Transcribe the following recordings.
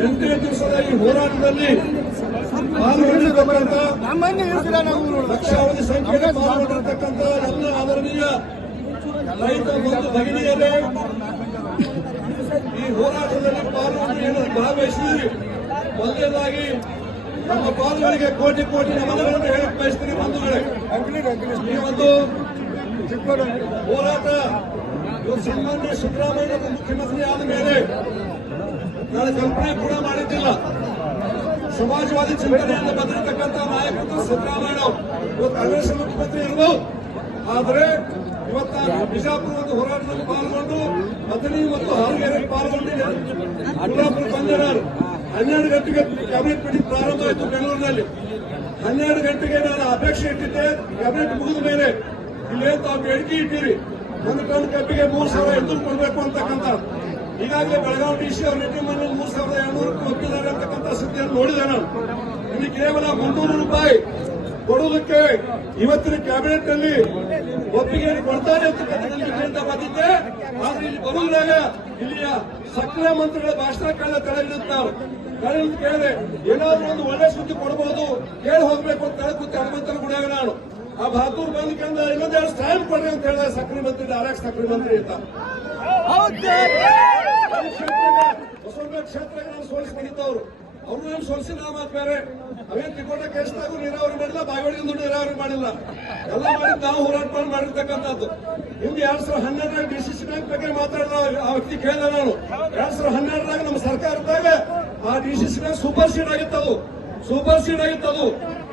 ಎಂಟನೇ ದಿವಸದ ಈ ಹೋರಾಟದಲ್ಲಿ ಲಕ್ಷಾವಧಿ ಸಂಖ್ಯೆಯಲ್ಲಿ ಪಾಲ್ಗೊಂಡಿರ್ತಕ್ಕಂಥ ಎಲ್ಲ ಆದರಣೀಯ ರೈತ ಬಂಧು ಭಗಿನಿಯರೇ ಈ ಹೋರಾಟದಲ್ಲಿ ಪಾಲ್ಗೊಂಡು ಏನು ಭಾಗವಹಿಸಿದ್ರಿ? ಮೊದಲನೇದಾಗಿ ನಮ್ಮ ಪಾಲ್ಗಳಿಗೆ ಕೋಟಿ ಕೋಟಿ ನಮನಗಳನ್ನು ಹೇಳಕ್ ಬಯಸ್ತೀನಿ ಬಂಧುಗಳೇ. ಈ ಒಂದು ಹೋರಾಟ ಸಂಬಂಧ ಸಿದ್ದರಾಮಯ್ಯ ಮುಖ್ಯಮಂತ್ರಿ ಆದ ಮೇಲೆ ನಾನು ಕಲ್ಪನೆ ಕೂಡ ಮಾಡಿದ್ದಿಲ್ಲ. ಸಮಾಜವಾದಿ ಚಿಂತನೆಯಿಂದ ಬಂದಿರತಕ್ಕಂಥ ನಾಯಕರು ಸಿದ್ದರಾಮಯ್ಯ. ಇವತ್ತು ಕಾಂಗ್ರೆಸ್ ಮುಖ್ಯಮಂತ್ರಿ ಇರ್ಬೋದು ಆದರೆ ಇವತ್ತ ಬಿಜಾಪುರ ಒಂದು ಹೋರಾಟದಲ್ಲಿ ಪಾಲ್ಗೊಂಡು ಮದನಿ ಮತ್ತು ಹಾರುಗೇರಿಗೆ ಪಾಲ್ಗೊಂಡಿದ್ದಾರೆ ಬಂದಿರೋರು ಹನ್ನೆರಡು ಗಂಟೆಗೆ ಕ್ಯಾಬಿನೆಟ್ ಮೀಟಿಂಗ್ ಪ್ರಾರಂಭ ಆಯಿತು ಬೆಂಗಳೂರಿನಲ್ಲಿ. ಹನ್ನೆರಡು ಗಂಟೆಗೆ ನಾನು ಅಪೇಕ್ಷೆ ಇಟ್ಟಿದ್ದೆ. ಕ್ಯಾಬಿನೆಟ್ ಮುಗಿದ ಮೇಲೆ ಇಲ್ಲೇ ತಾವು ಬೇಡಿಕೆ ಇಟ್ಟಿರಿ. ಒಂದು ಟನ್ ಕಬ್ಬಿಗೆ ಮೂರು ಸಾವಿರ ಎದುರು ಕೊಡಬೇಕು ಅಂತಕ್ಕಂಥ ಈಗಾಗಲೇ ಬೆಳಗಾವಿ ಡಿ ಸಿ ಅವರು ನಿನ್ನೆ ಮೂರು ಸಾವಿರದ ಎರಡ್ನೂರು ಒಪ್ಪಿದ್ದಾರೆ ಅಂತಕ್ಕಂಥ ಸುದ್ದಿಯನ್ನು ನೋಡಿದೆ ನಾನು. ಇಲ್ಲಿ ಕೇವಲ ಮುನ್ನೂರು ರೂಪಾಯಿ ಕೊಡುವುದಕ್ಕೆ ಇವತ್ತಿನ ಕ್ಯಾಬಿನೆಟ್ನಲ್ಲಿ ಒಪ್ಪಿಗೆ ಕೊಡ್ತಾರೆ ಅಂತ ಬಂದಿದ್ದೆ. ಆದ್ರೆ ಇಲ್ಲಿ ಬರುವುದಾಗ ಇಲ್ಲಿಯ ಸಕ್ರಿಯ ಮಂತ್ರಿಗಳ ಭಾಷಣ ಕೇಳ ತಡೆ ತಡೆಹಿಡಿದು ಕೇಳಿದೆ, ಏನಾದ್ರೂ ಒಂದು ಒಳ್ಳೆ ಸುದ್ದಿ ಕೊಡಬಹುದು ಕೇಳಿ ಹೋಗ್ಬೇಕು ಅಂತ ಹೇಳಿ ಕೂತಿ ಹನುಮಂತರ ಗುಡಿಯಾಗ ನಾನು. ಆ ಬಹದ್ದೂರ್ ಬಂದ್ ಕೇಂದ್ರ ಇನ್ನೊಂದೆರಡು ಸ್ಟ್ಯಾಂಡ್ ಕೊಡ್ರಿ ಅಂತ ಹೇಳಿದ ಸಕ್ರಿ ಮಂತ್ರಿ, ಡೈರೆಕ್ಟ್ ಸಕ್ರಿ ಮಂತ್ರಿ ಅಂತ. ಬಸವನ ಕ್ಷೇತ್ರಕ್ಕೆ ನಾವು ಸೋಲಿಸ್ಕೊಂಡಿದ್ದವ್ರು ಅವ್ರು ನಾನು ಸೋಲಿಸಿದ ಮಾತು ಬೇರೆ. ಅವೇನ್ ತಿಕೋಟ ಕೇಸ್ನಾಗೂ ನೀರಾವರಿ ಮಾಡಿಲ್ಲ ಬಾಗವಾಡಿಯಿಂದ ನೀರಾವರಿ ಮಾಡಿಲ್ಲ. ಎಲ್ಲ ಮಾಡಿ ತಾವು ಹೋರಾಟ ಮಾಡಿ ಮಾಡಿರ್ತಕ್ಕಂಥದ್ದು. ಹಿಂದೆ ಎರಡ್ ಸಾವಿರದ ಹನ್ನೆರಡರಾಗ ಡಿಸಿಸಿ ಬ್ಯಾಂಕ್ ಬಗ್ಗೆ ಮಾತಾಡಿದ ಆ ವ್ಯಕ್ತಿ ಕೇಳಿದೆ ನಾನು. ಎರಡ್ ಸಾವಿರದ ಹನ್ನೆರಡರಾಗ ನಮ್ಮ ಸರ್ಕಾರದಾಗ ಆ ಡಿಸಿಸಿ ಬ್ಯಾಂಕ್ ಸೂಪರ್ ಸೀಡ್ ಆಗಿತ್ತದು. ಸೂಪರ್ ಸೀಡ್ ಆಗಿತ್ತದು.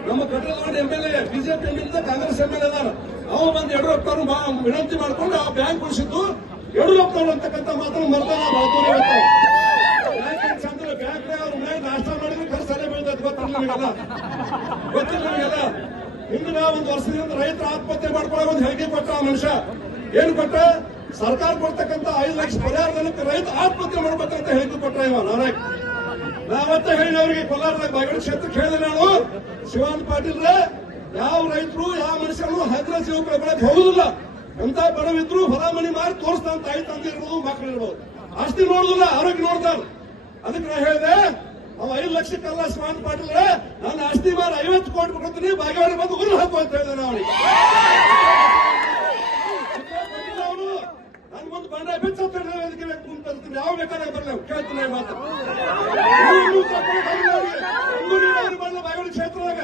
ನಮ್ಮ ಕಟ್ಟಡದ M L A BJP M L Congress M L A ಅದಾರ ಅವ ಬಂದು ಯಡಿಯೂರಪ್ಪ ವಿನಂತಿ ಮಾಡ್ಕೊಂಡು ಆ ಬ್ಯಾಂಕ್ ಉಳಿಸಿದ್ದು ಯಡಿಯೂರಪ್ಪ ಅವರು ಅಂತಕ್ಕಂಥ ಮಾತನ್ನು ಮರ್ತಾನ ಬ್ಯಾಂಕ್ ಚಂದ್ರ ಬ್ಯಾಂಕ್ ಅವ್ರ ಮನೆಗೆ ನಾಷ್ಟ ಮಾಡಿದ್ರೆ ಖರ್ಚು ಸಲಹೆ ಬೀಳ್ತದೆ ಗೊತ್ತಿಲ್ಲ ನಿಮಗೆಲ್ಲ. ಗೊತ್ತಿಲ್ಲ ನಿಮಗೆಲ್ಲ. ಹಿಂದಿನ ಒಂದು ವರ್ಷದಿಂದ ರೈತರ ಆತ್ಮಹತ್ಯೆ ಮಾಡ್ಕೊಳ್ಳೋ ಒಂದು ಹೇಳಿಕೆ ಕೊಟ್ಟ ಆ ಮನುಷ್ಯ. ಏನು ಕೊಟ್ಟ? ಸರ್ಕಾರ ಕೊಡ್ತಕ್ಕಂಥ ಐದು ಲಕ್ಷ ಪರಿಹಾರದಲ್ಲಿ ರೈತ ಆತ್ಮಹತ್ಯೆ ಮಾಡ್ಬೇಕಂತ ಹೇಳಿಕೆ ಕೊಟ್ಟ ಇವ ನಾರಾಯಣ. ನಾವತ್ತ ಹೇಳಿ ಅವರಿಗೆ ಕೋಲಾರದಾಗ ಬಾಗೇವಾಡಿ ಕ್ಷೇತ್ರಕ್ಕೆ ಹೇಳಿದೆ ನಾನು, ಶಿವಾನಂದ ಪಾಟೀಲ್ ಯಾವ ರೈತರು, ಯಾವ ಮನುಷ್ಯರು ಹತ್ತಿರ ಜೀವ ಕಳ್ಕೊಳಕ್ ಹೋಗುದಿಲ್ಲ. ಎಂತ ಬಡವಿದ್ರು ಹೊಲ ಮನಿ ಮಾರಿ ತೋರಿಸ್ತಾನ ತಾಯಿ ತಂದೆ ಇರ್ಬೋದು ಮಕ್ಕಳು ಇರ್ಬೋದು. ಆಸ್ತಿ ನೋಡುದಿಲ್ಲ, ಆರೋಗ್ಯ ನೋಡ್ತಾನ. ಅದಕ್ಕೆ ನಾ ಹೇಳಿದೆ, ಅವ ಐದು ಲಕ್ಷಕ್ಕೆಲ್ಲ ಸ್ಮಾನ್ ಪಾಟೀಲ್ ನಾನು ಆಸ್ತಿ ಮಾರಿ ಐವತ್ತು ಕೋಟಿ ಕೊಡ್ತೀನಿ, ಬಾಗೇವಾಡಿ ಬಂದು ಹುಲ್ಲು ಹಾಕು ಅಂತ ಹೇಳಿದೆ ನಾವು ಅವನು ನನ್ ಮುಂದೆ ಬಂಡ ಬಿಚ್ಚ ಯಾವ ಬೇಕಾದ್ರೆ ಬರಲಿ ಕೇಳ್ತೀನಿ ಮಾತು. ನೀರಾವರಿ ಬಾಗೇವಾಡಿ ಕ್ಷೇತ್ರದಾಗ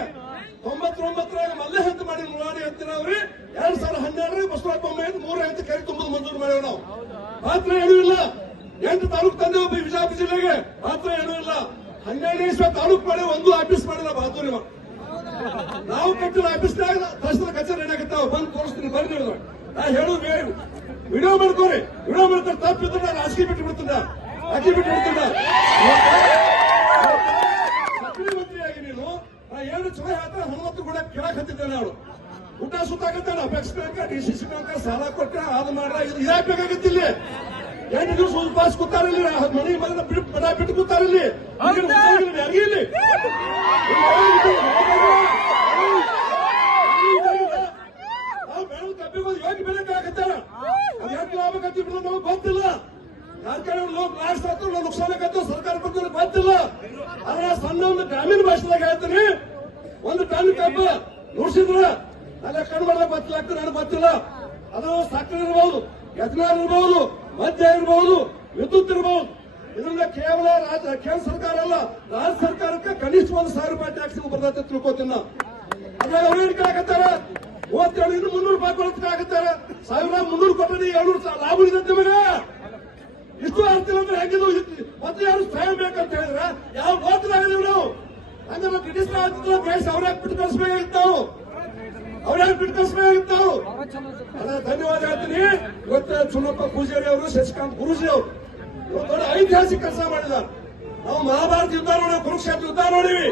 ತೊಂಬತ್ತೊಂಬತ್ತರಾಗ ಮಲ್ಲೆ ಹಂತ ಮಾಡಿ ನೋಡಿ ಅಂತೀನಿ ಅವ್ರಿ. ಎರಡ್ ಸಾವಿರದ ಹನ್ನೆರಡರಲ್ಲಿ ಬಸವರಾಜ ಬೊಮ್ಮಾಯಿ ಮೂರ ಹಂತ ಕೈ ತುಂಬುದು ಮಂಜೂರು ಮಾಡ್ಯಾವ ನಾವು. ಮಾತ್ರ ಏನೂ ಇಲ್ಲ. ಎಂಟು ತಾಲೂಕು ತಂದೆ ಒಬ್ಬ ಬಿಜಾಪುರ ಜಿಲ್ಲೆಗೆ ಮಾತ್ರ ಏನೂ ಇಲ್ಲ. ಹನ್ನೆರಡನೇ ಇಸ್ವ ತಾಲೂಕು ಮಾಡಿ ಒಂದು ಆಫೀಸ್ ಮಾಡಿಲ್ಲ ಬಹದ್ದೂರಿ ನಾವು ಕಟ್ಟಿದ ಆಫೀಸ್ನಾಗ ತಹಸೀಲ್ ಕಚೇರಿ ಏನಾಗತ್ತಾವ ಬಂದು ತೋರಿಸ್ತೀನಿ ಬರ್ರಿ. ನಾ ಹೇಳು ವಿಡಿಯೋ ಮಾಡ್ಕೋರಿ. ವಿಡಿಯೋ ಮಾಡ್ತಾರೆ ತಪ್ಪಿದ್ರೆ ನಾನು ಹಾಸಿಗೆ ಬಿಟ್ಟು ಬಿಡ್ತೀನಿ. ಅಕ್ಕಿ ಬಿಟ್ಟು ಬಿಡ್ತೀನಿ. ಮುಖ್ಯಮಂತ್ರಿಯಾಗಿ ನೀನು. ನಾ ಏನು ಚಲೋ ಹೇಳ್ತಾರೆ ಹನುಮಂತ ಕೂಡ ಕೇಳಕ್ ಹತ್ತಿದ್ದೇನೆ ನಾನು ಊಟ ಸುತ್ತಾಗತ್ತೆ ಡಿ ಸಿ ಸಿ ಬ್ಯಾಂಕ ಸಾಲ ಕೊಟ್ಟ ಅದು ಮಾಡ್ರ ಇದು ಇದಾಕ್ ಇಲ್ಲಿ. ಎಂಟು ದಿವಸ ಉಪವಾಸ ಕೂತಾರಿಲ್ಲ ಮನೆ ಮನೆ ಬಿಟ್ಟು ಬಡ ಬಿಟ್ಟು ಕೂತಾರಿಲ್ಲಿ ಇಲ್ಲಿ ಬೆಳೆದ ಕಬ್ಬಿಗೆ ಯೋಗಿ ಬೆಲೆ ಹಾಕತ್ತಾರ ಅದು ಎಷ್ಟು ಲಾಭ ಕತ್ತಿಬಿಟ್ಟು ನಮಗೆ ಗೊತ್ತಿಲ್ಲ. ಕಾರ್ಖಾನೆ ಲೋಕ ಲಾಸ್ಟ್ ಆಯ್ತು ನುಕ್ಸಾನ ಆಗತ್ತು ಸರ್ಕಾರ ಗೊತ್ತಿಲ್ಲ. ಆದ್ರೆ ಸಣ್ಣ ಒಂದು ಗ್ರಾಮೀಣ ಭಾಷೆದಾಗ ಹೇಳ್ತೀನಿ. ಒಂದು ಟನ್ ಕಬ್ಬು ನುಡ್ಸಿದ್ರ ಮಾಡಕ್ ಗೊತ್ತಿಲ್ಲ ಆಗ್ತದೆ ನನಗೆ ಗೊತ್ತಿಲ್ಲ ಅದು ಸಕ್ಕರೆ ಇರಬಹುದು ಎಥನಾಲ್ ಇರಬಹುದು ಮದ್ಯ ಇರಬಹುದು ವಿದ್ಯುತ್ ಇರಬಹುದು ಇದರಿಂದ ಕೇವಲ ರಾಜ್ಯ, ಕೇಂದ್ರ ಸರ್ಕಾರ ಅಲ್ಲ, ರಾಜ್ಯ ಸರ್ಕಾರಕ್ಕೆ ಕನಿಷ್ಠ ಒಂದು ಸಾವಿರ ರೂಪಾಯಿ ಟ್ಯಾಕ್ಸ್ ಬರ್ತೈತೆ ತಿಳ್ಕೊತೀನಿ ನಾವು ಅದ್ರಾಗ ಅವ್ರು ಏನ್ ಕೇಳಕತ್ತಾರ? ಮೂವತ್ತೇಳು ಇನ್ನು ಮುನ್ನೂರು ರೂಪಾಯಿ ಕೊಡ್ಬೇಕಾಗತ್ತಾರ ಸಾವಿರ ಮುನ್ನೂರು ಕೊಟ್ಟರೆ ಏಳ್ನೂರು ಲಾಭ ಇದ್ದಂತೆ ನಿಮಗೆ? ಇಷ್ಟು ಆಗ್ತಿಲ್ಲ ಅಂದ್ರೆ ಹೆಂಗಿದು ಇದ್- ಮತ್ತೆ ಯಾರು ಸ್ವಯಂ ಬೇಕಂತ ಹೇಳಿದ್ರೆ? ಯಾವ ಲೋಕದಾಗಿದೀವಿ ನಾವು? ಅಂದ್ರೆ ಬ್ರಿಟಿಷ್ ರಾಜ್ಯದ ದೇಶ ಅವ್ರ್ಯಾಕ್ ಬಿಟ್ಟು ಕಳಿಸ್ಬೇಕಾಗಿತ್ತು ನಾವು ಅವ್ರ್ಯಾಕ್ ಬಿಟ್ಟು ಕಳಿಸ್ಬೇಕಾಗಿತ್ತು ಧನ್ಯವಾದ ಹೇಳ್ತೀನಿ. ಇವತ್ತು ಚುನಪ್ಪ ಪೂಜಾರಿ ಅವರು, ಶಶಿಕಾಂತ್ ಗುರುಜಿ ಅವರು ದೊಡ್ಡ ಐತಿಹಾಸಿಕ ಕೆಲಸ ಮಾಡಿದ್ದಾರೆ. ನಾವು ಮಹಾಭಾರತ ಯುದ್ಧ ನೋಡಿವಿ, ಕುರುಕ್ಷೇತ್ರ ಯುದ್ಧ ನೋಡಿವಿ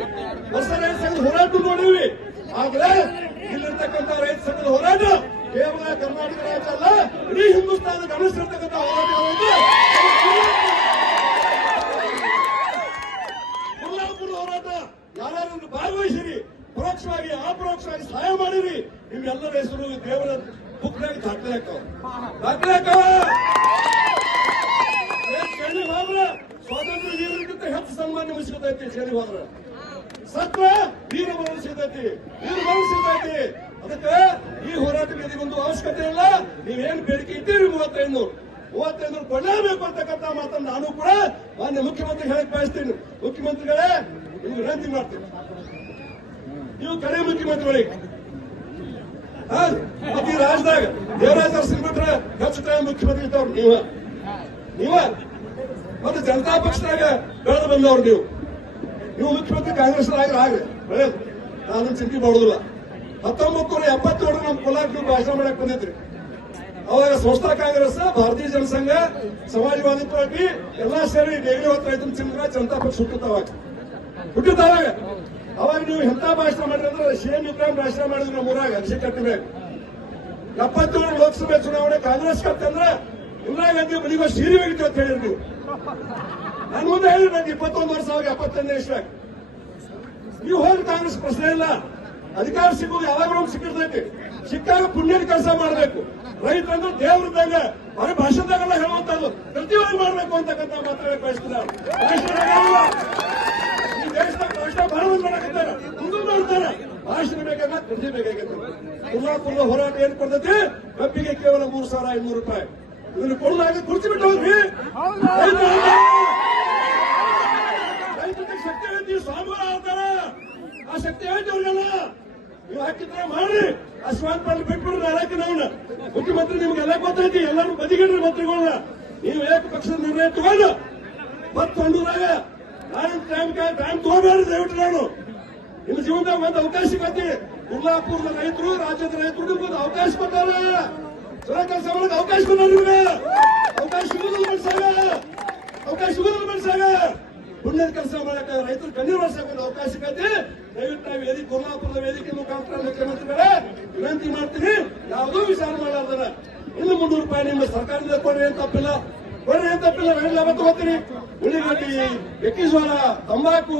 ರೈತ ಸಂಘದ ಹೋರಾಟ ನೋಡಿವಿ. ಆದ್ರೆ ಇಲ್ಲಿರ್ತಕ್ಕಂಥ ರೈತ ಸಂಘದ ಹೋರಾಟ ಕೇವಲ ಕರ್ನಾಟಕ ರಾಜ್ಯ ಅಲ್ಲ, ಇಡೀ ಹಿಂದೂಸ್ತಾನದ ಗಮನಿಸಿರ್ತಕ್ಕಂಥ ಹೋರಾಟಗಳನ್ನು ನಿಮಗೆ ಸಿಗತೈತಿ ಸೇರಿ ಹೋದ್ರ. ಸತ್ವ ವೀರ ಮರಣ ಸಿಗತೈತಿ ವೀರ ಮರಣ ಅದಕ್ಕೆ ಈ ಹೋರಾಟ ಒಂದು ಅವಶ್ಯಕತೆ ಇಲ್ಲ. ನೀವೇನ್ ಬೇಡಿಕೆ ಇದ್ದೀರಿ ಮೂವತ್ತೈದು? ಮೂವತ್ತೈದು ಕೊಳ್ಳೇಬೇಕು ಅಂತಕ್ಕಂಥ ಮಾತನ್ನು ನಾನು ಕೂಡ ಮಾನ್ಯ ಮುಖ್ಯಮಂತ್ರಿ ಹೇಳಕ್ ಬಯಸ್ತೀನಿ. ಮುಖ್ಯಮಂತ್ರಿಗಳೇ, ನಿಮ್ಗೆ ವಿನಂತಿ ಮಾಡ್ತೀನಿ. ನೀವು ಕರೆ ಮುಖ್ಯಮಂತ್ರಿಗಳಿಗೆ. ರಾಜ್ಯದಾಗ ದೇವರಾಜ ಸಿಂಗ್ ಬಿಟ್ರೆ ಹೆಚ್ಚು ಟೈಮ್ ಮುಖ್ಯಮಂತ್ರಿ ಇದ್ದವ್ರು ನೀವ. ನೀವ. ಮತ್ತೆ ಜನತಾ ಪಕ್ಷದಾಗ ಬೆಳೆದು ಬಂದವ್ರು ನೀವು. ನೀವು ಮುಖ್ಯಮಂತ್ರಿ ಕಾಂಗ್ರೆಸ್ ಆಗ್ರೆ. ಒಳ್ಳೇದು ನಾನು ಚಿಂತೆ ಮಾಡುದಿಲ್ಲ. ಹತ್ತೊಂಬತ್ತು ನೂರ ಎಪ್ಪತ್ತೇಳು ನಮ್ಮ ಕೊಲ್ಲಾಪುರ ಭಾಷಣ ಮಾಡಕ್ ಬಂದಿದ್ರಿ. ಅವಾಗ ಸಂಸ್ಥಾ ಕಾಂಗ್ರೆಸ್, ಭಾರತೀಯ ಜನಸಂಘ, ಸಮಾಜವಾದಿ ಪಾರ್ಟಿ, ಎಲ್ಲಾ ಸೇರಿ ಡೇಲಿ ಹೋಗ್ತಾ ರೈತನ ಚಿಂತ ಜನತಾ ಪಕ್ಷ ಹುಟ್ಟುತ್ತಾವಾಗ ಹುಟ್ಟುತ್ತಾವಾಗ ಅವಾಗ ನೀವು ಎಂತ ಭಾಷಣ ಮಾಡಿದ್ರೆ ಶೇಮ್ ಇಬ್ರಾಹಿಂ ಭಾಷಣ ಮಾಡಿದ್ರು ನಮ್ಮ ಊರಾಗ, ಅಭಿಷೇಕ್ ಕಟ್ಟಬೇಕು ಎಪ್ಪತ್ತೇಳು ಲೋಕಸಭೆ ಚುನಾವಣೆ ಕಾಂಗ್ರೆಸ್ ಕಟ್ಟಂದ್ರೆ ಇಂದಿರಾ ಗಾಂಧಿ ಮನೆಗೆ ಸೀರೆ ಅಂತ ಹೇಳಿರಿ ನಾನು ಮುಂದೆ ಹೇಳಿರಿ ನಂಗೆ ಇಪ್ಪತ್ತೊಂದು ಎಪ್ಪತ್ತೊಂದನೇ ಇಷ್ಟ ನೀವು ಹೋಗಿ ಕಾಂಗ್ರೆಸ್ ಪ್ರಶ್ನೆ ಇಲ್ಲ ಅಧಿಕಾರ ಸಿಗೋದು ಯಾವಾಗ ನಮ್ಗೆ ಸಿಕ್ಕಿರ್ತೈತಿ ಸಿಕ್ಕಾಗ ಪುಣ್ಯದ ಕೆಲಸ ಮಾಡಬೇಕು ರೈತರಂದ್ರೆ ದೇವರದಾಗ ಬರೀ ಭಾಷಣದಾಗೆಲ್ಲ ಹೇಳುವಂತದ್ದು ಪ್ರತಿಯೊಂದು ಮಾಡಬೇಕು ಅಂತಕ್ಕಂಥ ಮಾತ್ರ ಬಯಸ್ತಾರೆ ಈ ದೇಶದಾಗ ಭಾಷಣ ಮಂದಿ ಮಾಡಕತ್ತಾರ ಮುಂದೆ ಮಾಡ್ತಾರ ಭಾಷಣ ಬೇಕಾಗ ಕೃಷಿ ಬೇಕಾಗೈತೆ ಕುಲ್ಲಾಪುರದ ಹೋರಾಟ ಏನ್ ಕೊಡ್ತೈತಿ ಕಬ್ಬಿಗೆ ಕೇವಲ ಮೂರು ಸಾವಿರ ಐನೂರು ರೂಪಾಯಿ ಇದನ್ನು ಕೊಡಲಾಗ ಕುರ್ಚಿ ಬಿಟ್ಟು ರೈತರಿಗೆ ಶಕ್ತಿ ಐತಿ ಸ್ವಾಮಿಗಳು ಆಗ್ತಾರ ಆ ಶಕ್ತಿ ಐತಿ ಅವ್ರಿಗೆಲ್ಲ ನೀವು ಹಾಕಿದ್ರೆ ಮಾಡ್ರಿ. ಸ್ವಾಮಿ ಪಾಲ್ ಬಿಟ್ಬಿಡ್ರಿ ನಾಲ್ಕು ನಾವು ಮುಖ್ಯಮಂತ್ರಿ ನಿಮ್ಗೆಲ್ಲ ಗೊತ್ತೈತಿ ಎಲ್ಲರೂ ಬದಿಗಿಡ್ರಿ ಮಂತ್ರಿಗಳನ್ನ ನೀವು ಏಕ ಪಕ್ಷದ ನಿರ್ಣಯ ತಗೊಂಡು ಮತ್ ಕೊಂಡೂರಾಗ ನಾನು ಟೈಮ್ ಟೈಮ್ ತಗೋಬೇಡ್ರಿ ದಯವಿಟ್ಟು ನಾನು. ನಿಮ್ಮ ಜೀವನದಾಗ ಒಂದು ಅವಕಾಶ ಸಿಗತ್ತಿ. ಕುರ್ಲಾಪುರದ ರೈತರು ರಾಜ್ಯದ ರೈತರು ನಿಮ್ಗೊಂದು ಅವಕಾಶ ಕೊಟ್ಟಾರ ಕೆಲಸ ಮಾಡಕ್ ಅವಕಾಶ ನಿಮ್ಗೆ ಅವಕಾಶ ಸಿಗೋದಿಲ್ಲ ಮನ್ಸಾಗ ಅವಕಾಶ ಸಿಗೋದಿಲ್ಲ ಮನ್ಸಾಗ ಪುಣ್ಯದ ಕೆಲಸ ಮಾಡಕ್ಕೆ ರೈತರು ಕಣ್ಣೀರು ಒಂದು ಅವಕಾಶ ಸಿಗತ್ತೆ ದಯವಿಟ್ಟು ನಾವು ವೇದಿಕೆ ಕೊಲ್ಲಾಪುರದ ವೇದಿಕೆ ಮುಖಾಂತರ ಮುಖ್ಯಮಂತ್ರಿಗಳೇ, ವಿನಂತಿ ಮಾಡ್ತೀನಿ, ಯಾವುದೂ ವಿಚಾರ ಮಾಡಲಾರ್ದನ ಇನ್ನು ಮುನ್ನೂರು ರೂಪಾಯಿ ನಿಮ್ಮ ಸರ್ಕಾರದಿಂದ ಕೊಡ್ರಿ ಅಂತ ತಪ್ಪಿಲ್ಲ ಕೊಡ್ರಿ ಅಂತ ತಪ್ಪಿಲ್ಲ ನಾನು ಲಾಭ ತಗೋತೀನಿ ಉಳ್ಳಿಗಡ್ಡಿ ಮೆಕ್ಕೆಜೋಳ, ತಂಬಾಕು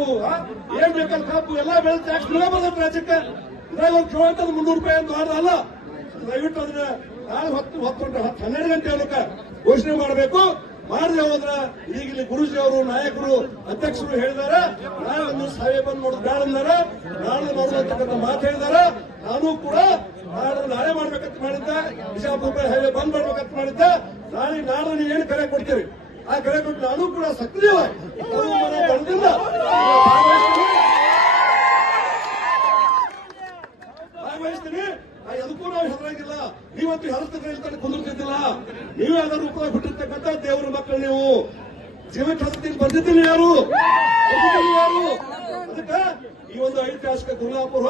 ಏನ್ ಬೇಕಾದ ಕಾಪು, ಎಲ್ಲ ಬೆಳೆ ಟ್ಯಾಕ್ಸ್ ಬರ್ತದೆ ರಾಜ್ಯಕ್ಕೆ. ಇದ್ರಾಗ ಒಂದು ಮುನ್ನೂರು ರೂಪಾಯಿ ಅಂತ ಅಲ್ಲ ದಯವಿಟ್ಟು ಅದನ್ನ ನಾಳೆ ಹತ್ತು ಹತ್ತು ಹತ್ತು, ಹನ್ನೆರಡು ಗಂಟೆ ಮೂಲಕ ಘೋಷಣೆ ಮಾಡಬೇಕು. ಮಾಡದೆ ಹೋದ್ರ ಈಗ ಇಲ್ಲಿ ಗುರುಜಿ ಅವರು, ನಾಯಕರು, ಅಧ್ಯಕ್ಷರು ಹೇಳಿದಾರ. ನಾಳೆ ಒಂದು ಬಂದು ನೋಡಿದ್ ಬೇಡ ಅಂದಾರ. ನಾಳೆ ನೋಡುವಂತಕ್ಕಂಥ ಮಾತು ಹೇಳಿದಾರ. ನಾನು ಕೂಡ ನಾಳೆ ನಾಳೆ ಮಾಡ್ಬೇಕಂತ ಮಾಡಿದ್ದ. ಬಿಜಾಪುರ ಹೈವೇ ಬಂದ್ ಮಾಡ್ಬೇಕಂತ ಮಾಡಿದ್ದ. ನಾಳೆ ನಾಳೆ ನೀವು ಏನು ಕರೆ ಕೊಡ್ತೀರಿ? ಆ ಕರೆ ಕೊಟ್ಟು ನಾನು ಕೂಡ ಸಕ್ರಿಯವಾಗಿ ಅವರು ಮನೆ ಬಂದಿಲ್ಲ ಭಾಗವಹಿಸ್ತೀನಿ. ಭಾಗವಹಿಸ್ತೀನಿ ಆ, ಎದಕ್ಕೂ ನಾವು ಹೆದರಂಗಿಲ್ಲ ನೀವಂತೂ ಹೆದರ್ತಿದ್ರೆ ಹೇಳ್ತಾರೆ ಕುದುರ್ತಿದ್ದಿಲ್ಲ? ನೀವೇ ಅದರ ಉಪಯೋಗ ಬಿಟ್ಟಿರ್ತಕ್ಕಂಥ ದೇವರ ಮಕ್ಕಳು ನೀವು. ಸಿಮೆಂಟ್ ಹಸ್ತಿ ಬಂದಿದ್ದೀನಿ ಯಾರು? ಯಾರು? ಅದಕ್ಕೆ ಈ ಒಂದು ಐತಿಹಾಸಿಕ ಗುರುಲಾಪುರ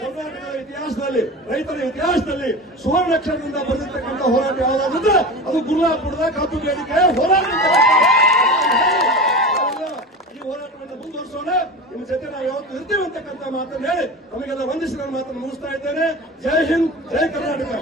ಕರ್ನಾಟಕದ ಇತಿಹಾಸದಲ್ಲಿ, ರೈತರ ಇತಿಹಾಸದಲ್ಲಿ ಸುವರ್ಣಕ್ಷರದಿಂದ ಬಂದಿರ್ತಕ್ಕಂಥ ಹೋರಾಟ ಯಾವ್ದಾದ್ರೆ ಅದು ಗುರುಲಾಪುರದ ಕಬ್ಬು ಬೇಡಿಕೆ ಹೋರಾಟ ನಿಮ್ಮ ಜೊತೆ ನಾವು ಯಾವತ್ತು ಇರ್ತೀವಿ ಅಂತಕ್ಕಂಥ ಮಾತನ್ನು ಹೇಳಿ, ನಮಗೆಲ್ಲ ವಂದಿಸಿ ನನ್ನ ಮಾತನ್ನು ಮುಗಿಸ್ತಾ ಇದ್ದೇನೆ. ಜೈ ಹಿಂದ್, ಜೈ ಕರ್ನಾಟಕ.